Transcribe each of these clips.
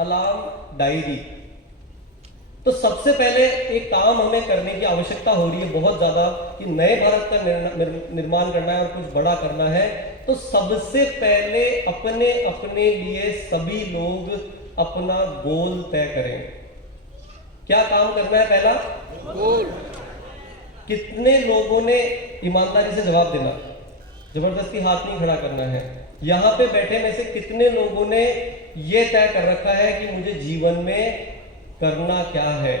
Alarm diary. तो सबसे पहले एक काम हमें करने की आवश्यकता हो रही है बहुत ज्यादा कि नए भारत का निर्माण करना है और कुछ बड़ा करना है। तो सबसे पहले अपने अपने लिए सभी लोग अपना गोल तय करें। क्या काम करना है? पहला गोल। कितने लोगों ने ईमानदारी से जवाब देना, जबरदस्ती हाथ नहीं खड़ा करना है। यहां पे बैठे में से कितने लोगों ने यह तय कर रखा है कि मुझे जीवन में करना क्या है?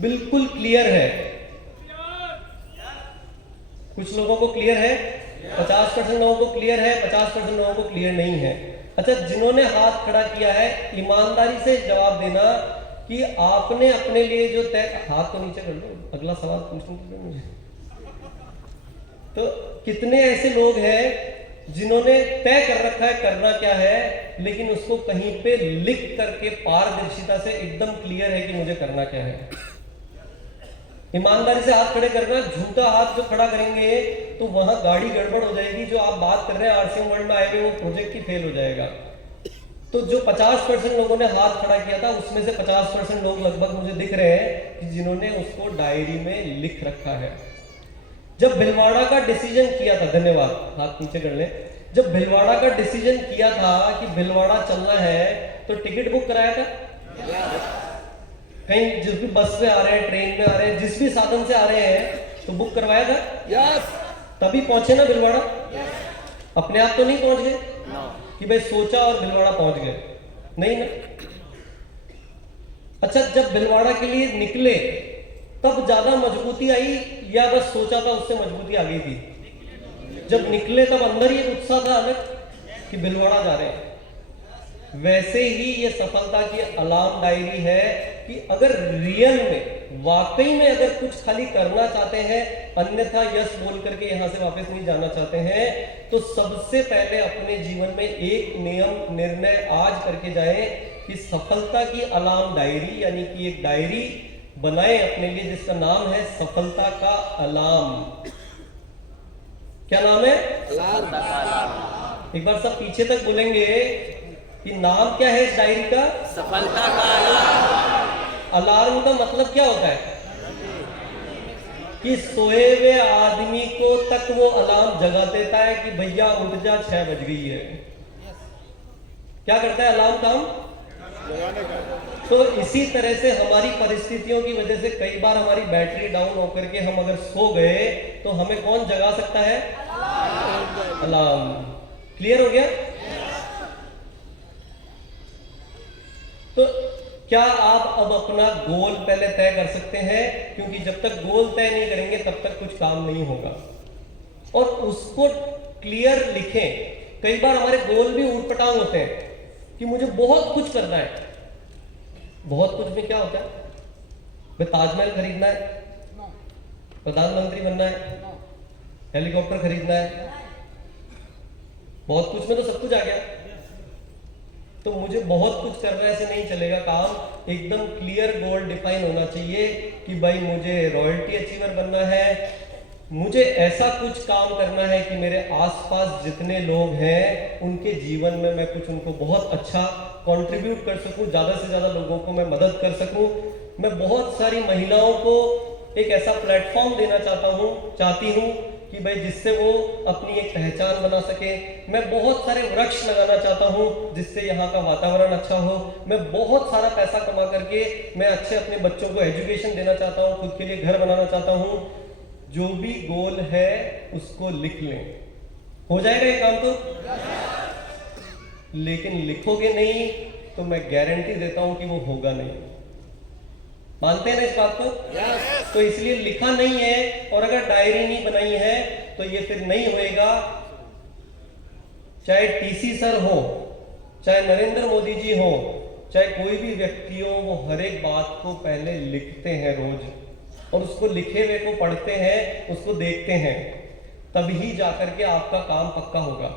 बिल्कुल क्लियर है। कुछ लोगों को क्लियर है, 50% लोगों को क्लियर है, 50% लोगों को क्लियर नहीं है। अच्छा, जिन्होंने हाथ खड़ा किया है, ईमानदारी से जवाब देना कि आपने अपने लिए जो तय, हाथ तो नीचे कर लो, अगला सवाल पूछने के लिए मुझे। तो कितने ऐसे लोग हैं जिन्होंने तय कर रखा है करना क्या है, लेकिन उसको कहीं पे लिख करके पारदर्शिता से एकदम क्लियर है कि मुझे करना क्या है। ईमानदारी से हाथ खड़े करना, झूठा हाथ जो खड़ा करेंगे तो वहां गाड़ी गड़बड़ हो जाएगी। जो आप बात कर रहे हैं आरसीएम वर्ल्ड में आए हुए, वो प्रोजेक्ट ही फेल हो जाएगा। तो जो 50% लोगों ने हाथ खड़ा किया था, उसमें से 50% लोग लगभग मुझे दिख रहे हैं कि जिन्होंने उसको डायरी में लिख रखा है। जब भीलवाड़ा का डिसीजन किया था, धन्यवाद, हाथ नीचे कर ले। जब भीलवाड़ा का डिसीजन किया था कि भीलवाड़ा चलना है, तो टिकट बुक कराया था? कहीं जिस भी बस से आ रहे हैं, ट्रेन में आ रहे हैं, जिस भी साधन से आ रहे हैं, तो बुक करवाया था? यस। तभी पहुंचे ना भीलवाड़ा? अपने आप तो नहीं पहुंच गए कि भाई सोचा और भीलवाड़ा पहुंच गए, नहीं ना। अच्छा, जब भीलवाड़ा के लिए निकले तब ज्यादा मजबूती आई या बस सोचा था उससे मजबूती आ गई थी? जब निकले तब अंदर ही एक उत्साह था अलग कि भीलवाड़ा जा रहे हैं। वैसे ही ये सफलता की अलार्म डायरी है कि अगर रियल में वाकई में अगर कुछ खाली करना चाहते हैं, अन्यथा यस बोल करके यहां से वापस नहीं जाना चाहते हैं, तो सबसे पहले अपने जीवन में एक नियम निर्णय आज करके जाएं कि सफलता की अलार्म डायरी, यानी कि एक डायरी बनाए अपने लिए जिसका नाम है सफलता का अलार्म। क्या नाम है? एक बार सब पीछे तक बोलेंगे कि नाम क्या है इस डायरी का? सफलता का अलार्म। अलार्म का मतलब क्या होता है? कि सोए हुए आदमी को तक वो अलार्म जगा देता है कि भैया उठ जा, 6 बज गई है। क्या करता है अलार्म काम? तो इसी तरह से हमारी परिस्थितियों की वजह से कई बार हमारी बैटरी डाउन होकर के हम अगर सो गए तो हमें कौन जगा सकता है? अलार्म। क्लियर हो गया? तो क्या आप अब अपना गोल पहले तय कर सकते हैं? क्योंकि जब तक गोल तय नहीं करेंगे तब तक कुछ काम नहीं होगा। और उसको क्लियर लिखें। कई बार हमारे गोल भी ऊटपटांग होते हैं कि मुझे बहुत कुछ करना है। बहुत कुछ में क्या होता है? भाई ताजमहल खरीदना है, प्रधानमंत्री बनना है, हेलीकॉप्टर खरीदना है, बहुत कुछ में तो सब कुछ आ गया। तो मुझे बहुत कुछ करना है, ऐसे नहीं चलेगा काम। एकदम क्लियर गोल डिफाइन होना चाहिए कि भाई मुझे रॉयल्टी अचीवर बनना है, मुझे ऐसा कुछ काम करना है कि मेरे आसपास जितने लोग हैं उनके जीवन में मैं कुछ उनको बहुत अच्छा कंट्रीब्यूट कर सकूं, ज़्यादा से ज़्यादा लोगों को मैं मदद कर सकूं। मैं बहुत सारी महिलाओं को एक ऐसा प्लेटफॉर्म देना चाहती हूं कि भाई जिससे वो अपनी एक पहचान बना सके। मैं बहुत सारे वृक्ष लगाना चाहता हूं जिससे यहाँ का वातावरण अच्छा हो। मैं बहुत सारा पैसा कमा करके मैं अच्छे अपने बच्चों को एजुकेशन देना चाहता हूँ, खुद के लिए घर बनाना चाहता हूँ। जो भी गोल है उसको लिख लें, हो जाएगा ये काम तो। लेकिन लिखोगे नहीं तो मैं गारंटी देता हूं कि वो होगा नहीं। मानते हैं ना इस बात को? तो इसलिए लिखा नहीं है, और अगर डायरी नहीं बनाई है तो ये फिर नहीं होएगा। चाहे टीसी सर हो, चाहे नरेंद्र मोदी जी हो, चाहे कोई भी व्यक्ति हो, वो हर एक बात को पहले लिखते हैं रोज, और उसको लिखे हुए को पढ़ते हैं, उसको देखते हैं, तभी जाकर के आपका काम पक्का होगा।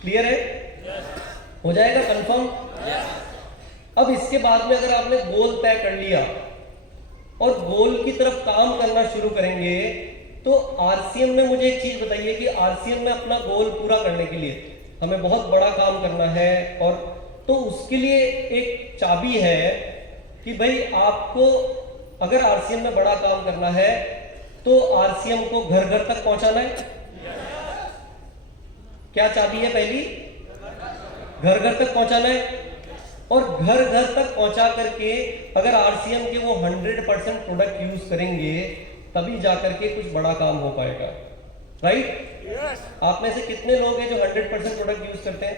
क्लियर है? हो जाएगा कंफर्म? अब इसके बाद में अगर आपने गोल तय कर लिया और गोल की तरफ काम करना शुरू करेंगे, तो आरसीएम में मुझे एक चीज बताइए कि आरसीएम में अपना गोल पूरा करने के लिए हमें बहुत बड़ा काम करना है, और तो उसके लिए एक चाबी है कि भाई आपको अगर आरसीएम में बड़ा काम करना है तो आरसीएम को घर घर तक पहुंचाना है। क्या चाबी है? पहली, घर घर तक पहुंचाना है। और घर घर तक पहुंचा करके अगर आरसीएम के वो 100% प्रोडक्ट यूज करेंगे तभी जाकर के कुछ बड़ा काम हो पाएगा, राइट? आप में से कितने लोग हैं जो 100% प्रोडक्ट यूज करते हैं?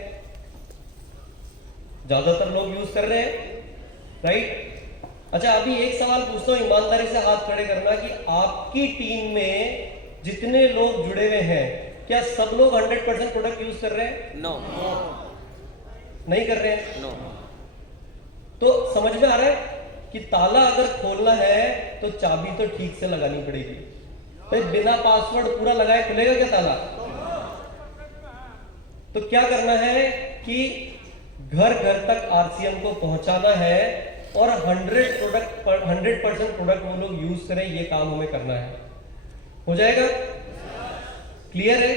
ज्यादातर लोग यूज कर रहे हैं, राइट? अच्छा, अभी एक सवाल पूछता हूं, ईमानदारी से हाथ खड़े करना कि आपकी टीम में जितने लोग जुड़े हुए हैं क्या सब लोग 100% प्रोडक्ट यूज कर रहे हैं? नो। नहीं कर रहे हैं? नो। तो समझ में आ रहा है कि ताला अगर खोलना है तो चाबी तो ठीक से लगानी पड़ेगी। भाई बिना पासवर्ड पूरा लगाए खुलेगा क्या ताला? तो क्या करना है कि घर घर तक आरसीएम को पहुंचाना है और 100% प्रोडक्ट वो लोग यूज करें, ये काम हमें करना है। हो जाएगा? क्लियर है?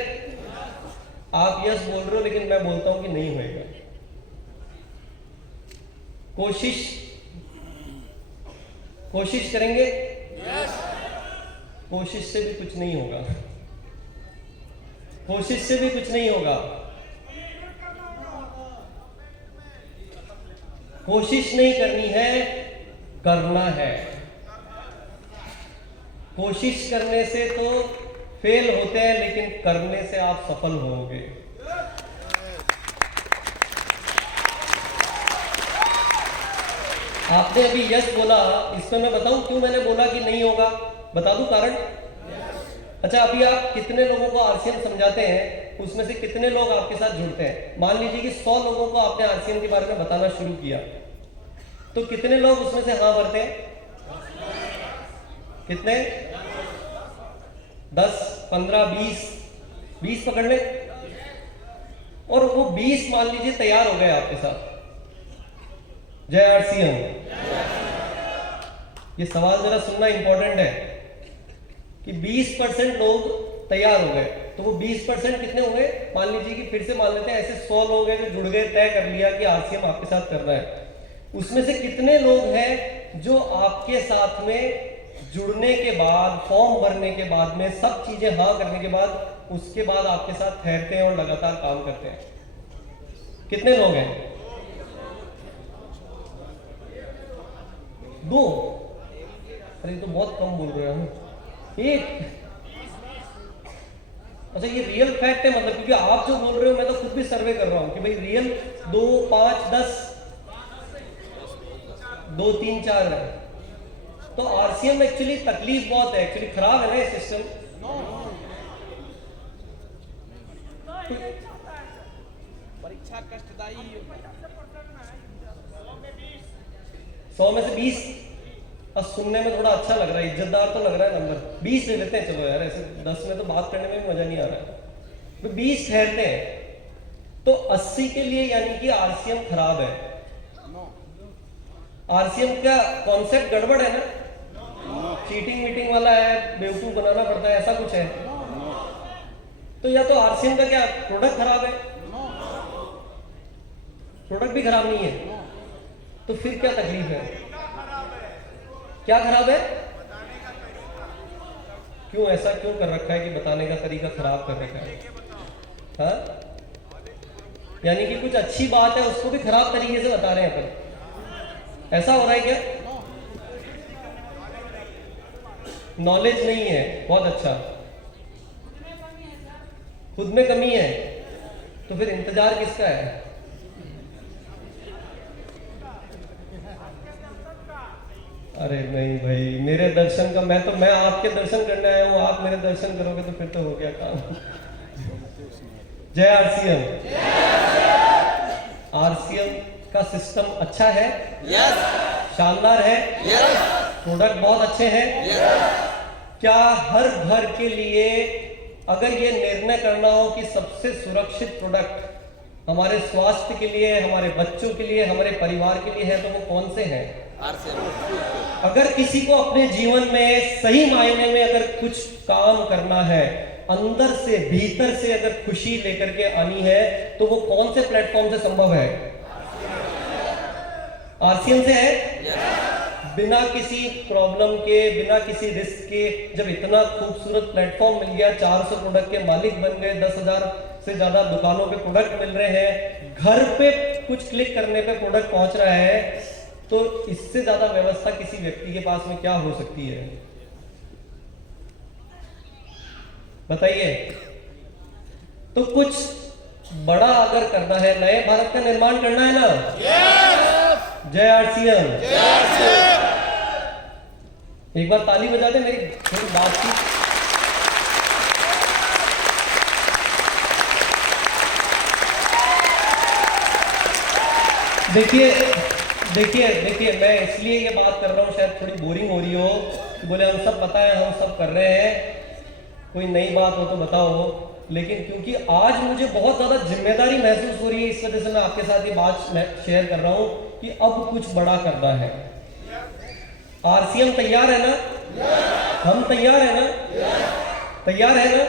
आप यस बोल रहे हो लेकिन मैं बोलता हूं कि नहीं होएगा। कोशिश करेंगे? कोशिश से भी कुछ नहीं होगा। कोशिश से भी कुछ नहीं होगा। कोशिश नहीं करनी है, करना है। कोशिश करने से तो फेल होते हैं लेकिन करने से आप सफल होंगे। आपने अभी यस बोला, इसमें मैं बताऊं क्यों मैंने बोला कि नहीं होगा? बता दूं कारण? अच्छा, अभी आप कितने लोगों को आरसीएम समझाते हैं, उसमें से कितने लोग आपके साथ जुड़ते हैं? मान लीजिए कि 100 लोगों को आपने आरसीएम के बारे में बताना शुरू किया, तो कितने लोग उसमें से हाँ भरते हैं? कितने? 10, 15, 20 पकड़ ले। और वो 20 मान लीजिए तैयार हो गए आपके साथ। जय आरसीएम। ये सवाल जरा सुनना इंपॉर्टेंट है कि 20% लोग तैयार हो गए, तो वो 20% कितने हो गए? मान लीजिए कि फिर से मान लेते हैं ऐसे 100 लोग हैं जो जुड़ गए, तय कर लिया कि आरसीएम आपके साथ करना है। उसमें से कितने लोग हैं जो आपके साथ में जुड़ने के बाद, फॉर्म भरने के बाद में, सब चीजें हाँ करने के बाद, उसके बाद आपके साथ ठहरते हैं और लगातार काम करते हैं? कितने लोग हैं? 2? अरे तो बहुत कम बोल रहे हैं। 1? अच्छा, ये रियल फैक्ट है, मतलब क्योंकि आप जो बोल रहे हो मैं तो खुद भी सर्वे कर रहा हूं कि भाई रियल 2, 5, 10, 2, 3, 4 है। तो आरसीएम एक्चुअली तकलीफ बहुत है, एक्चुअली खराब है ना ये सिस्टम। परीक्षा कष्टदायी। 100 में से 20। अब सुनने में थोड़ा अच्छा लग रहा है, इज्जतदार तो लग रहा है नंबर। 20 ले लेते हैं, चलो यार, ऐसे 10 में तो बात करने में भी मजा नहीं आ रहा है, तो 20 ठहरते हैं। तो 80 के लिए यानी कि आरसीएम खराब है। आरसीएम का कॉन्सेप्ट गड़बड़ है ना, चीटिंग मीटिंग वाला है, बेवकूफ बनाना पड़ता है, ऐसा कुछ है। तो या तो आरसीएम का क्या प्रोडक्ट खराब है? प्रोडक्ट भी खराब नहीं है, तो फिर क्या तकलीफ है? क्या खराब है? क्यों ऐसा क्यों कर रखा है कि बताने का तरीका खराब कर रखा है? हाँ, यानी कि कुछ अच्छी बात है उसको भी खराब तरीके से बता रहे हैं अपन, ऐसा हो रहा है क्या? नॉलेज नहीं है, बहुत अच्छा। खुद में कमी है, तो फिर इंतजार किसका है? अरे नहीं भाई, मेरे दर्शन का मैं आपके दर्शन करने आया हूं, आप मेरे दर्शन करोगे तो फिर तो हो गया काम। जय आरसीएम। आरसीएम का सिस्टम अच्छा है, यस, शानदार है, यस, प्रोडक्ट बहुत अच्छे हैं। यस। क्या हर घर के लिए अगर ये निर्णय करना हो कि सबसे सुरक्षित प्रोडक्ट हमारे स्वास्थ्य के लिए, हमारे बच्चों के लिए, हमारे परिवार के लिए है, तो वो कौन से हैं? अगर किसी को अपने जीवन में सही मायने में अगर कुछ काम करना है, अंदर से भीतर से अगर खुशी लेकर के आनी है, तो वो कौन से प्लेटफॉर्म से संभव है? आरसीएम से है। बिना किसी प्रॉब्लम के, बिना किसी रिस्क के, जब इतना खूबसूरत प्लेटफॉर्म मिल गया, 400 प्रोडक्ट के मालिक बन गए, 10,000 से ज्यादा दुकानों पे प्रोडक्ट मिल रहे हैं, घर पे कुछ क्लिक करने पे प्रोडक्ट पहुंच रहा है, तो इससे ज्यादा व्यवस्था किसी व्यक्ति के पास में क्या हो सकती है? बताइए। तो कुछ बड़ा अगर करना है, नए भारत का निर्माण करना है ना, जय आरसीएम। एक बार ताली बजा दे मेरी थोड़ी बातचीत। देखिए मैं इसलिए ये बात कर रहा हूँ, शायद थोड़ी बोरिंग हो रही हो कि बोले हम सब पता है, हम सब कर रहे हैं, कोई नई बात हो तो बताओ, लेकिन क्योंकि आज मुझे बहुत ज्यादा जिम्मेदारी महसूस हो रही है, इस वजह से मैं आपके साथ ये बात शेयर कर रहा हूं कि अब कुछ बड़ा करना है। आरसीएम तैयार है ना? हम तैयार है ना? तैयार है ना?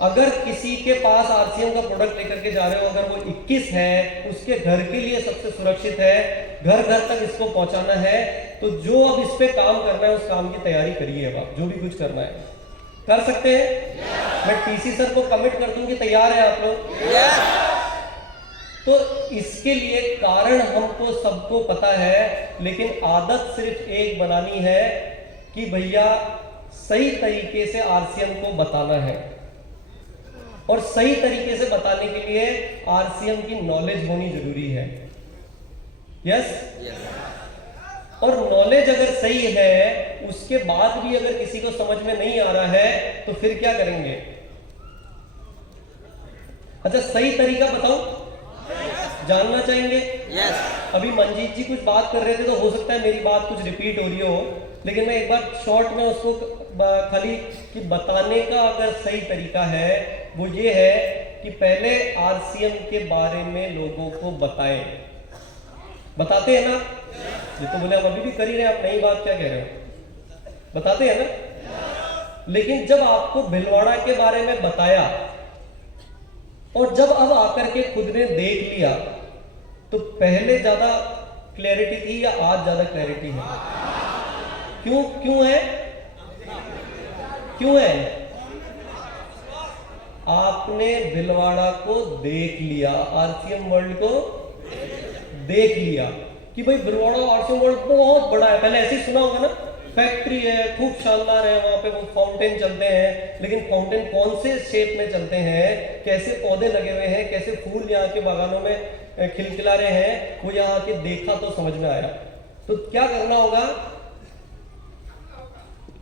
अगर किसी के पास आरसीएम का प्रोडक्ट लेकर के जा रहे हो, अगर वो 21 है, उसके घर के लिए सबसे सुरक्षित है, घर घर तक इसको पहुंचाना है, तो जो अब इस पे काम करना है उस काम की तैयारी करिए। अब आप जो भी कुछ करना है कर सकते हैं। मैं टीसी सर को कमिट कर दूं कि तैयार है आप लोग। तो इसके लिए कारण हमको सबको पता है, लेकिन आदत सिर्फ एक बनानी है कि भैया सही तरीके से आरसीएम को बताना है, और सही तरीके से बताने के लिए आरसीएम की नॉलेज होनी जरूरी है। यस? और नॉलेज अगर सही है, उसके बाद भी अगर किसी को समझ में नहीं आ रहा है, तो फिर क्या करेंगे? अच्छा, सही तरीका बताओ, जानना चाहेंगे? अभी मंजीत जी कुछ बात कर रहे थे, तो हो सकता है मेरी बात कुछ रिपीट हो रही हो, लेकिन मैं एक बार शॉर्ट में उसको खाली कि बताने का अगर सही तरीका है, वो ये है कि पहले आरसीएम के बारे में लोगों को बताएं। बताते हैं ना? ये तो बोले हम अभी भी कर ही रहे हैं, आप नई बात क्या कह रहे हो? बताते हैं ना? लेकिन जब आपको भिलवाड़ा के बारे में बताया, और जब अब आकर के खुद ने देख लिया, तो पहले ज्यादा क्लैरिटी थी या आज ज्यादा क्लैरिटी है? क्यों है? क्यों है? आपने भिलवाड़ा को देख लिया, आरसीएम वर्ल्ड को देख लिया कि भाई भिलवाड़ा आरसीएम वर्ल्ड बहुत बड़ा है। पहले ऐसे ही सुना होगा ना, फैक्ट्री है, खूब शानदार है, वहां पे वो फाउंटेन चलते हैं, लेकिन फाउंटेन कौन से शेप में चलते हैं, कैसे पौधे लगे हुए हैं, कैसे फूल यहाँ के बागानों में खिलखिला रहे हैं, वो यहाँ के देखा तो समझ में आया। तो क्या करना होगा?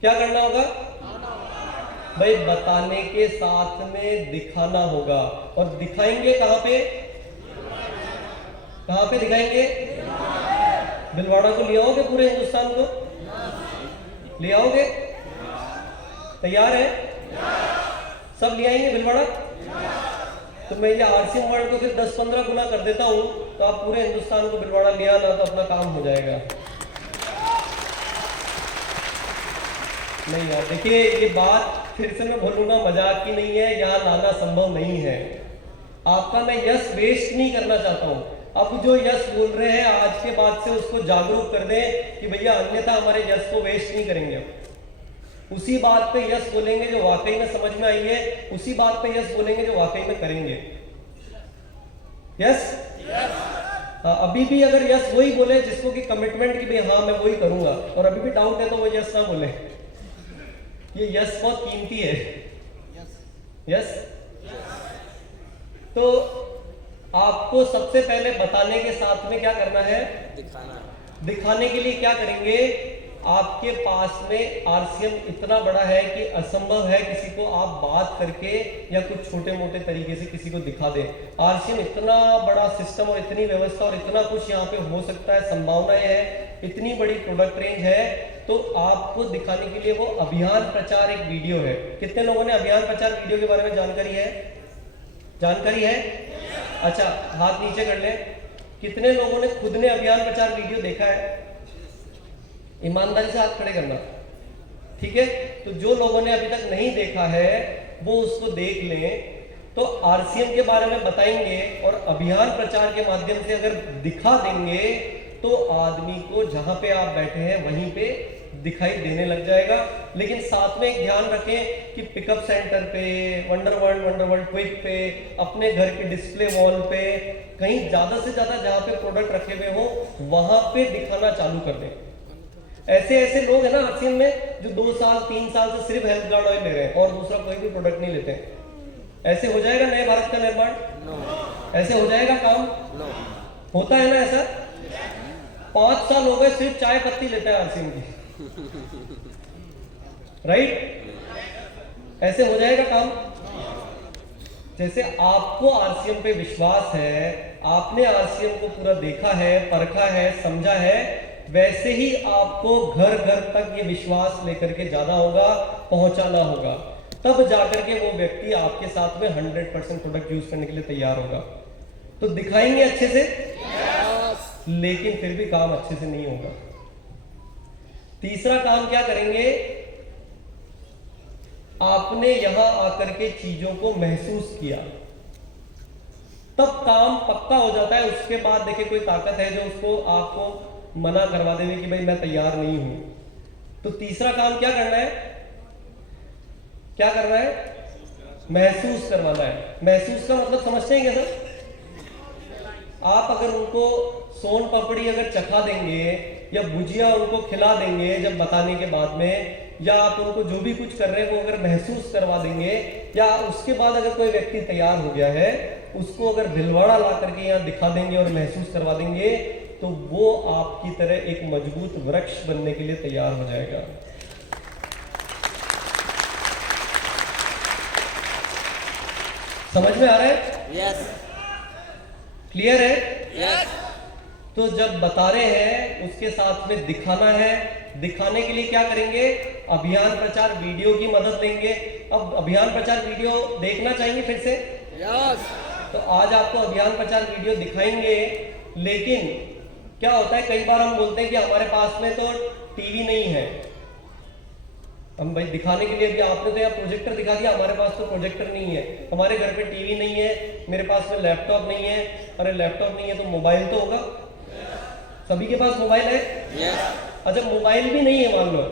क्या करना होगा भाई? बताने के साथ में दिखाना होगा। और दिखाएंगे कहां पे? कहां पे दिखाएंगे? भिलवाड़ा को ले आओगे, पूरे हिंदुस्तान को ले आओगे? तैयार है? सब ले आएंगे भिलवाड़ा? तो मैं ये आरसीएम वर्ल्ड को फिर 10-15 गुना कर देता हूं, तो आप पूरे हिंदुस्तान को भिलवाड़ा ले आना, तो अपना काम हो जाएगा। नहीं यार, देखिए ये बात फिर से मैं बोलूंगा, मजाक की नहीं है, यहाँ लाना संभव नहीं है। आपका मैं यश वेस्ट नहीं करना चाहता हूँ। अब जो यश बोल रहे हैं, आज के बाद से उसको जागरूक कर दें कि भैया अन्यथा हमारे यश को वेस्ट नहीं करेंगे। उसी बात पे यश बोलेंगे जो वाकई में समझ में आई है, उसी बात पे यश बोलेंगे जो वाकई में करेंगे। यस? अभी भी अगर यस वही बोले जिसको कि कमिटमेंट की भाई हाँ मैं वही करूंगा, और अभी भी डाउट है, तो वो यस ना बोले। ये यस बहुत कीमती है। यस? तो आपको सबसे पहले बताने के साथ में क्या करना है? दिखाने के लिए क्या करेंगे? आपके पास में आरसीएम इतना बड़ा है कि असंभव है किसी को आप बात करके या कुछ छोटे मोटे तरीके से किसी को दिखा दें। आरसीएम इतना बड़ा सिस्टम और इतनी व्यवस्था और इतना कुछ यहाँ पे हो सकता है, संभावनाएं है, इतनी बड़ी प्रोडक्ट रेंज है। तो आपको दिखाने के लिए वो अभियान प्रचार एक वीडियो है। कितने लोगों ने अभियान प्रचार वीडियो के बारे में जानकारी है? जानकारी है? अच्छा, हाथ नीचे कर ले। कितने लोगों ने खुद ने अभियान प्रचार वीडियो देखा है? ईमानदारी से हाथ खड़े करना, ठीक है? तो जो लोगों ने अभी तक नहीं देखा है वो उसको देख लें। तो आरसीएम के बारे में बताएंगे और अभियान प्रचार के माध्यम से अगर दिखा देंगे तो आदमी को जहां पे आप बैठे हैं वहीं पे दिखाई देने लग जाएगा। लेकिन साथ में एक ध्यान रखें कि पिकअप सेंटर पे, वंडरवर्ल्ड क्विक पे, अपने घर के डिस्प्ले वॉल पे, कहीं ज्यादा से ज्यादा जहां पे प्रोडक्ट रखे हुए हो वहां पे दिखाना चालू कर दें। ऐसे ऐसे लोग हैं ना आरसीएम में जो 2 साल 3 साल से सिर्फ हेल्थ गार्ड ऑयल ले रहे हैं और दूसरा कोई भी प्रोडक्ट नहीं लेते। ऐसे हो जाएगा नए भारत का निर्माण? ऐसे हो जाएगा काम? होता है ना ऐसा? 5 साल हो गए सिर्फ चाय पत्ती लेते हैं आरसीएम की, राइट? ऐसे हो जाएगा काम? जैसे आपको आरसीएम पे विश्वास है, आपने आरसीएम को पूरा देखा है, परखा है, समझा है, वैसे ही आपको घर घर तक ये विश्वास लेकर के जाना होगा, पहुंचाना होगा। तब जाकर के वो व्यक्ति आपके साथ में 100% प्रोडक्ट यूज करने के लिए तैयार होगा। तो दिखाएंगे अच्छे से, लेकिन फिर भी काम अच्छे से नहीं होगा। तीसरा काम क्या करेंगे? आपने यहां आकर के चीजों को महसूस किया, तब काम पक्का हो जाता है। उसके बाद देखिए कोई ताकत है जो उसको आपको मना करवा देगी कि भाई मैं तैयार नहीं हूं। तो तीसरा काम क्या करना है? क्या करना है? महसूस करवाना है। महसूस का मतलब समझते हैं क्या सर? आप अगर उनको सोन पापड़ी अगर चखा देंगे या भुजिया उनको खिला देंगे जब बताने के बाद में, या आप उनको जो भी कुछ कर रहे हैं वो अगर महसूस करवा देंगे, या उसके बाद अगर कोई व्यक्ति तैयार हो गया है उसको अगर भिलवाड़ा ला करके यहाँ दिखा देंगे और महसूस करवा देंगे, तो वो आपकी तरह एक मजबूत वृक्ष बनने के लिए तैयार हो जाएगा। समझ में आ रहा है? यस। क्लियर है? यस। तो जब बता रहे हैं उसके साथ में दिखाना है। दिखाने के लिए क्या करेंगे? अभियान प्रचार वीडियो की मदद लेंगे। अब अभियान प्रचार वीडियो देखना चाहिए फिर से? यस। तो आज आपको अभियान प्रचार वीडियो दिखाएंगे। लेकिन क्या होता है, कई बार हम बोलते हैं कि हमारे पास में तो टीवी नहीं है। हम भाई दिखाने के लिए भी आपने तो यहाँ प्रोजेक्टर दिखा दिया, हमारे पास तो प्रोजेक्टर नहीं है, हमारे घर पे टीवी नहीं है, मेरे पास में लैपटॉप नहीं है। अरे लैपटॉप नहीं है तो मोबाइल तो होगा? सभी के पास मोबाइल है? अच्छा मोबाइल भी नहीं है मान लो,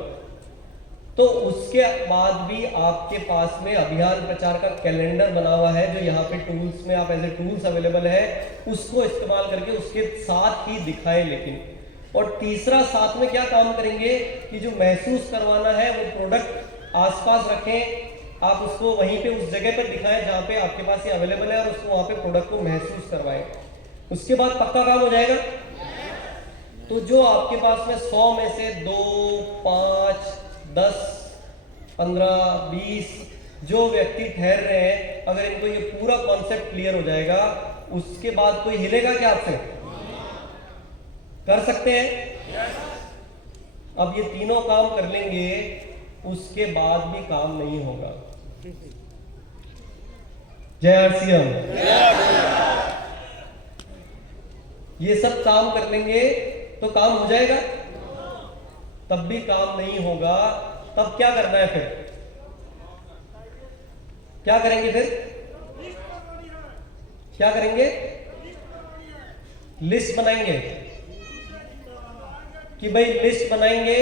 तो उसके बाद भी आपके पास में अभियान प्रचार का कैलेंडर बना हुआ है जो यहाँ पे टूल्स में आप एज ए टूल्स अवेलेबल है, उसको इस्तेमाल करके उसके साथ ही दिखाएं। लेकिन और तीसरा साथ में क्या काम करेंगे कि जो महसूस करवाना है वो प्रोडक्ट आसपास रखें, आप उसको वहीं पे उस जगह पर दिखाएं जहाँ पे आपके पास ये अवेलेबल है और उसको वहाँ पे प्रोडक्ट को महसूस करवाएं। उसके बाद पक्का काम हो जाएगा। तो जो आपके पास में 100 में से 2, 5, 10, 15, 20 जो व्यक्ति ठहर रहे हैं, अगर इनको ये पूरा कॉन्सेप्ट क्लियर हो जाएगा, उसके बाद कोई हिलेगा क्या आपसे? कर सकते हैं? अब ये तीनों काम कर लेंगे, उसके बाद भी काम नहीं होगा। जय आरसीएम। ये सब काम कर लेंगे तो काम हो जाएगा, तब भी काम नहीं होगा। तब क्या करना है फिर? क्या करेंगे फिर? क्या करेंगे? लिस्ट बनाएंगे कि भाई लिस्ट बनाएंगे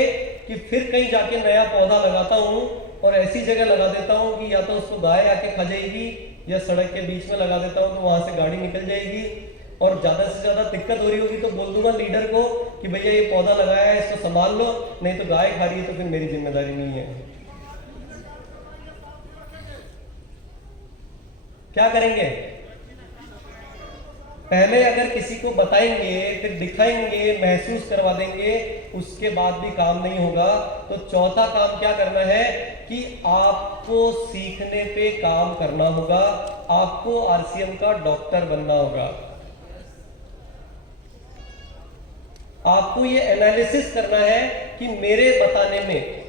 कि फिर कहीं जाके नया पौधा लगाता हूं और ऐसी जगह लगा देता हूं कि या तो उसको गाय आके खा जाएगी या सड़क के बीच में लगा देता हूं तो वहां से गाड़ी निकल जाएगी, और ज्यादा से ज्यादा दिक्कत हो रही होगी तो बोल दूंगा लीडर को कि भैया ये पौधा लगाया है इसको संभाल लो, नहीं तो गाय खा रही है तो फिर मेरी जिम्मेदारी नहीं है। क्या करेंगे? पहले अगर किसी को बताएंगे, फिर दिखाएंगे, महसूस करवा देंगे, उसके बाद भी काम नहीं होगा। तो चौथा काम क्या करना है कि आपको सीखने पे काम करना होगा, आपको आरसीएम का डॉक्टर बनना होगा। आपको ये एनालिसिस करना है कि मेरे बताने में,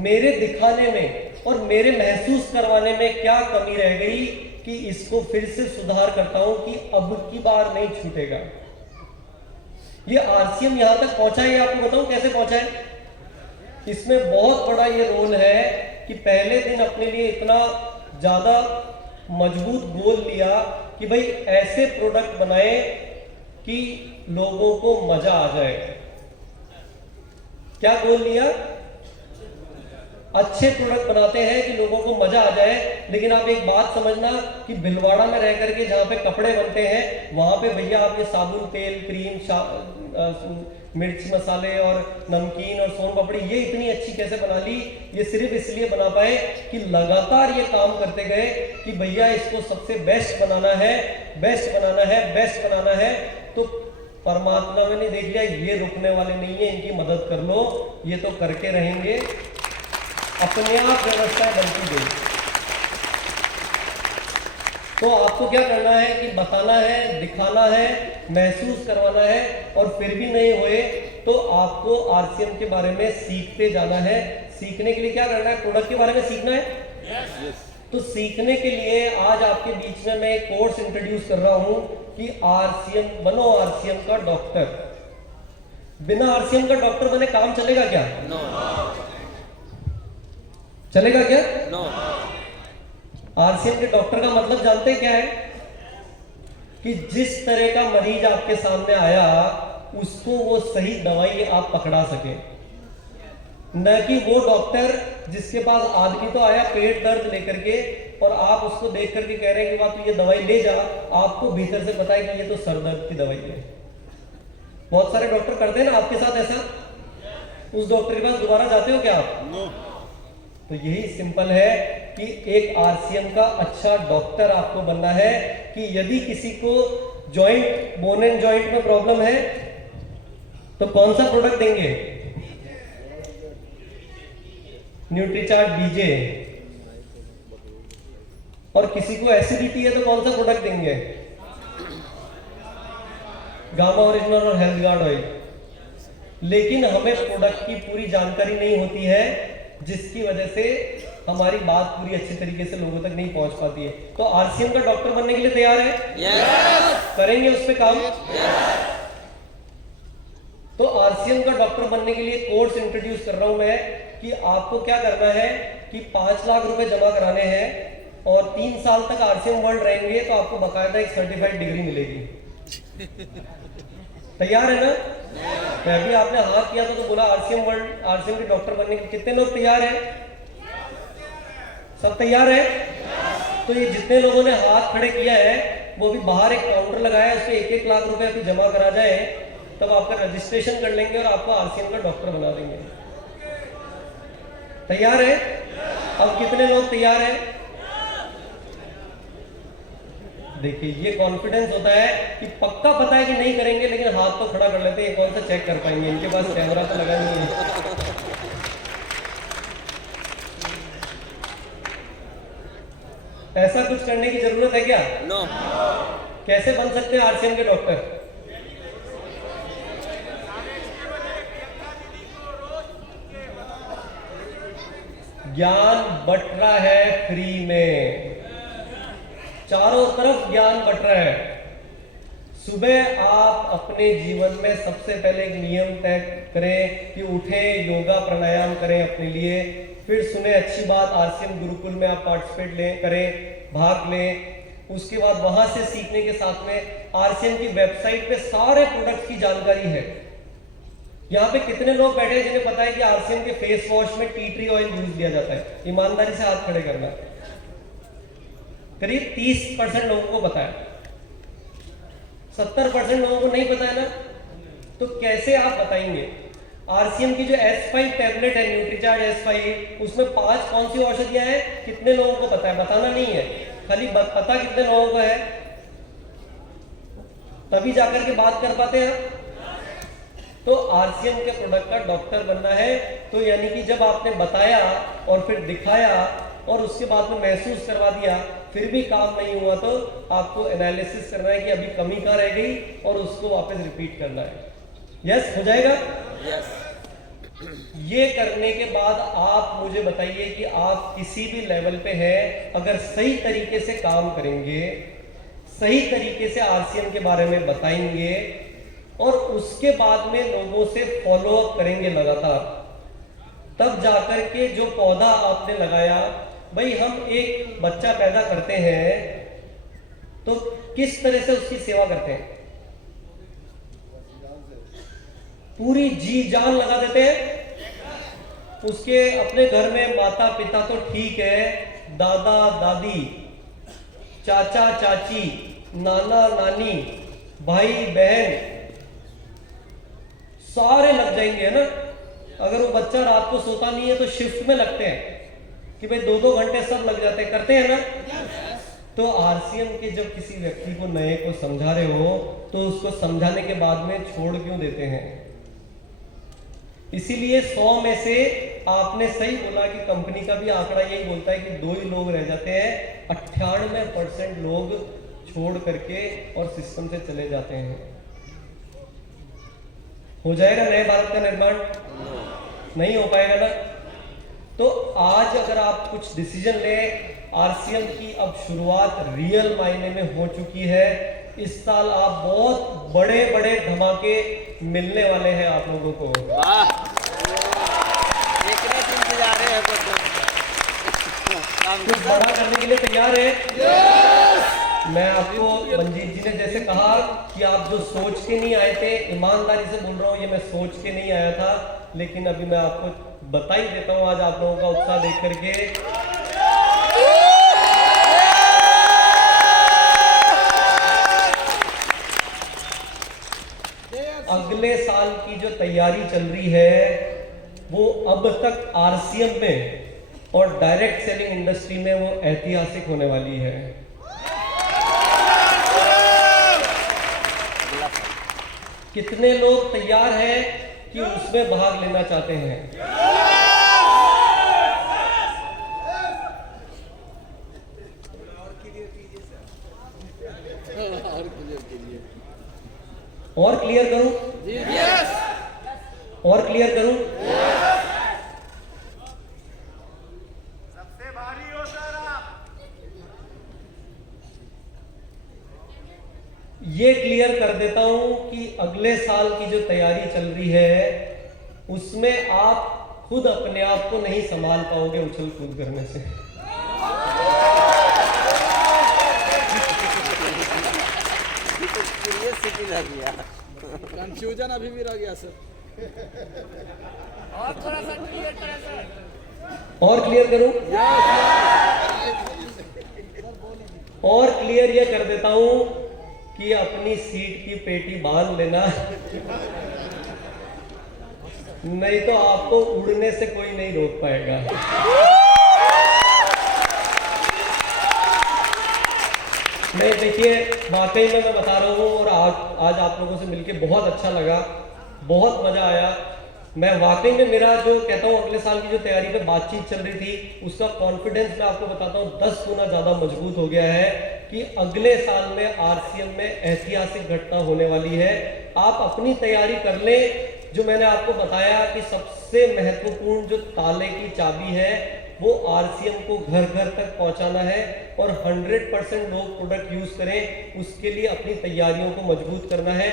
मेरे दिखाने में और मेरे महसूस करवाने में क्या कमी रह गई कि इसको फिर से सुधार करता हूं कि अब की बार नहीं छूटेगा। ये आरसीएम यहां तक पहुंचा है, आपको बताऊं कैसे पहुंचा है। इसमें बहुत बड़ा ये रोल है कि पहले दिन अपने लिए इतना ज्यादा मजबूत गोल लिया कि भाई ऐसे प्रोडक्ट बनाए कि लोगों को मजा आ जाए। क्या गोल लिया? अच्छे प्रोडक्ट बनाते हैं कि लोगों को मजा आ जाए। लेकिन आप एक बात समझना कि भिलवाड़ा में रह करके जहां पे कपड़े बनते हैं वहां पे भैया आपने साबुन, तेल, क्रीम, मिर्च मसाले और नमकीन और सोन पापड़ी ये इतनी अच्छी कैसे बना ली? ये सिर्फ इसलिए बना पाए कि लगातार ये काम करते गए कि भैया इसको सबसे बेस्ट बनाना है, बेस्ट बनाना है, बेस्ट बनाना है। तो परमात्मा ने देख लिया ये रुकने वाले नहीं है, इनकी मदद कर लो, ये तो करके रहेंगे। अपने आप व्यवस्था बनती गई। तो आपको क्या करना है कि बताना है, दिखाना है, महसूस करवाना है। और फिर भी नहीं हुए तो आपको आरसीएम के बारे में सीखते जाना है। सीखने के लिए क्या करना है? प्रोडक्ट के बारे में सीखना है। तो सीखने के लिए आज आपके बीच में मैं एक कोर्स इंट्रोड्यूस कर रहा हूं कि आरसीएम बनो, आरसीएम का डॉक्टर। बिना आरसीएम का डॉक्टर बने काम चलेगा क्या? चलेगा क्या? आरसीएम के डॉक्टर का मतलब जानते हैं क्या है? कि जिस तरह का मरीज आपके सामने आया उसको वो सही दवाई आप पकड़ा सके, न कि वो डॉक्टर जिसके पास आदमी तो आया पेट दर्द लेकर के और आप उसको देख करके कह रहे हैं कि बात तू ये दवाई ले जा, आपको भीतर से पता है कि ये तो सर दर्द की दवाई है। बहुत सारे डॉक्टर करते हैं ना आपके साथ ऐसा। उस डॉक्टर के पास दोबारा जाते हो क्या आप? तो यही सिंपल है कि एक आरसीएम का अच्छा डॉक्टर आपको बनना है कि यदि किसी को जॉइंट, बोन एंड जॉइंट में प्रॉब्लम है तो कौन सा प्रोडक्ट देंगे? न्यूट्रीचार्ट बीजे। और किसी को एसिडिटी है तो कौन सा प्रोडक्ट देंगे? गामा ओरिजिनल और हेल्थ गार्ड ऑयल। लेकिन हमें प्रोडक्ट की पूरी जानकारी नहीं होती है, जिसकी वजह से हमारी बात पूरी अच्छी तरीके से लोगों तक नहीं पहुंच पाती है। तो आरसीएम का डॉक्टर बनने के लिए तैयार है? yes! करेंगे उस पे काम? yes! तो आरसीएम का डॉक्टर बनने के लिए कोर्स इंट्रोड्यूस कर रहा हूं मैं कि आपको क्या करना है कि 5 लाख रुपए जमा कराने हैं और 3 साल तक आरसीएम वर्ल्ड रहेंगे तो आपको बकायदा एक सर्टिफाइड डिग्री मिलेगी। तैयार है ना? तो अभी आपने हाथ किया तो बोला आरसीएम वर्ल्ड, आरसीएम के डॉक्टर बनने के कितने लोग तैयार हैं? सब तैयार है? तो ये जितने लोगों ने हाथ खड़े किया है वो भी बाहर एक काउंटर लगाया है, उस पे 1-1 लाख रुपए अभी जमा करा जाए तब आपका रजिस्ट्रेशन कर लेंगे और आपको आरसीएम का डॉक्टर बना देंगे। तैयार है? अब कितने लोग तैयार हैं? देखिए ये कॉन्फिडेंस होता है कि पक्का पता है कि नहीं करेंगे लेकिन हाथ तो खड़ा कर लेते हैं। कौन सा चेक कर पाएंगे? इनके पास कैमरा तो लगा नहीं है। ऐसा कुछ करने की जरूरत है क्या? नो। कैसे बन सकते हैं आरसीएम के डॉक्टर? ज्ञान बट रहा है फ्री में, चारों तरफ ज्ञान बट रहा है। सुबह आप अपने जीवन में सबसे पहले एक नियम तय करें कि उठें, योगा प्राणायाम करें अपने लिए। फिर सुने अच्छी बात, आरसीएम गुरुकुल में आप पार्टिसिपेट करें, भाग लें। उसके बाद वहां से सीखने के साथ में आरसीएम की वेबसाइट पे सारे प्रोडक्ट्स की जानकारी है। यहाँ पे कितने लोग बैठे हैं जिन्हें पता है कि आरसीएम के फेस वॉश में टी ट्री ऑयल यूज किया जाता है? ईमानदारी से हाथ खड़े करना। करीब 30% लोगों को पता है, 70% लोगों को नहीं पता है ना। तो कैसे आप बताएंगे? आरसीएम की जो S5 टैबलेट है, न्यूट्रीचार्ट S5, उसमें 5 कौन सी औषधियां हैं? कितने लोगों को पता है? बताना नहीं है, खाली पता कितने लोगों को है, तभी जाकर के बात कर पाते हैं। तो आरसीएम के प्रोडक्ट का डॉक्टर बनना है तो यानी कि जब आपने बताया और फिर दिखाया और उसके बाद में महसूस करवा दिया फिर भी काम नहीं हुआ तो आपको एनालिसिस करना है कि अभी कमी कहाँ रह गई और उसको वापस रिपीट करना है। यस, हो जाएगा? यस। ये करने के बाद आप मुझे बताइए कि आप किसी भी लेवल पे हैं, अगर सही तरीके से काम करेंगे, सही तरीके से आरसीएम के बारे में बताएंगे और उसके बाद में लोगों से फॉलो अप करेंगे लगातार, तब जाकर के जो पौधा आपने लगाया भाई हम एक बच्चा पैदा करते हैं तो किस तरह से उसकी सेवा करते हैं? पूरी जी जान लगा देते हैं। उसके अपने घर में माता पिता तो ठीक है, दादा दादी, चाचा चाची, नाना नानी, भाई बहन सारे लग जाएंगे, है ना। अगर वो बच्चा रात को सोता नहीं है तो शिफ्ट में लगते हैं कि भाई 2-2 घंटे सब लग जाते हैं, करते हैं ना। तो आरसीएम के जब किसी व्यक्ति को नए को समझा रहे हो तो उसको समझाने के बाद में छोड़ क्यों देते हैं? इसीलिए 100 में से आपने सही बोला कि कंपनी का भी आंकड़ा यही बोलता है कि 2 ही लोग रह जाते हैं, 98% लोग छोड़ करके और सिस्टम से चले जाते हैं। हो जाएगा नए भारत का निर्माण? नहीं हो पाएगा ना। तो आज अगर आप कुछ डिसीजन ले, आरसीएम की अब शुरुआत रियल मायने में हो चुकी है। इस साल आप बहुत बड़े बड़े धमाके मिलने वाले हैं आप लोगों को। वाह, एक इंतजार है। कुछ बड़ा करने के लिए तैयार है? मैं आपको मंजीत जी ने जैसे कहा कि आप जो सोच के नहीं आए थे, ईमानदारी से बोल रहा हूँ, ये मैं सोच के नहीं आया था, लेकिन अभी मैं आपको बता ही देता हूँ आज आप लोगों का उत्साह देख करके। अगले साल की जो तैयारी चल रही है वो अब तक आरसीएम में और डायरेक्ट सेलिंग इंडस्ट्री में वो ऐतिहासिक होने वाली है। कितने लोग तैयार हैं कि उसमें भाग लेना चाहते हैं? और क्लियर करूं? और क्लियर करूं? सबसे भारी हो सर आप। ये क्लियर कर देता हूं कि अगले साल की जो तैयारी चल रही है उसमें आप खुद अपने आप को नहीं संभाल पाओगे उछल कूद करने से। कंफ्यूजन अभी भी रह गया सर। और थोड़ा सा क्लियर करें सर। और क्लियर करूं? और क्लियर ये कर देता हूं कि अपनी सीट की पेटी बांध लेना, नहीं तो आपको उड़ने से कोई नहीं रोक पाएगा। नहीं देखिए, वाकई में मैं बता रहा हूँ और आज आप लोगों से मिलके बहुत अच्छा लगा, बहुत मजा आया। मैं वाकई में मेरा जो कहता हूँ अगले साल की जो तैयारी पे बातचीत चल रही थी उसका कॉन्फिडेंस मैं आपको बताता हूँ 10 गुना ज्यादा मजबूत हो गया है कि अगले साल में आरसीएम में ऐतिहासिक घटना होने वाली है। आप अपनी तैयारी कर लें। जो मैंने आपको बताया कि सबसे महत्वपूर्ण जो ताले की चाबी है वो आरसीएम को घर घर तक पहुंचाना है और 100% लोग प्रोडक्ट यूज करें, उसके लिए अपनी तैयारियों को मजबूत करना है।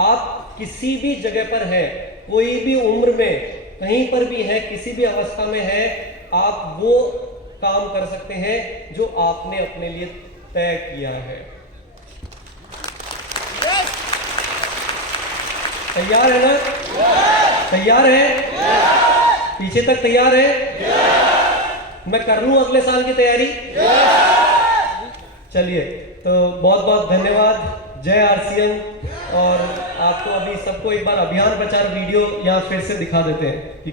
आप किसी भी जगह पर है, कोई भी उम्र में, कहीं पर भी है, किसी भी अवस्था में है, आप वो काम कर सकते हैं जो आपने अपने लिए तय किया है। तैयार है ना? तैयार है? पीछे तक तैयार है? मैं कर लूं अगले साल की तैयारी? चलिए, तो बहुत बहुत धन्यवाद। जय आरसीएम। और आपको अभी सबको एक बार अभियान प्रचार वीडियो यहाँ फिर से दिखा देते हैं कि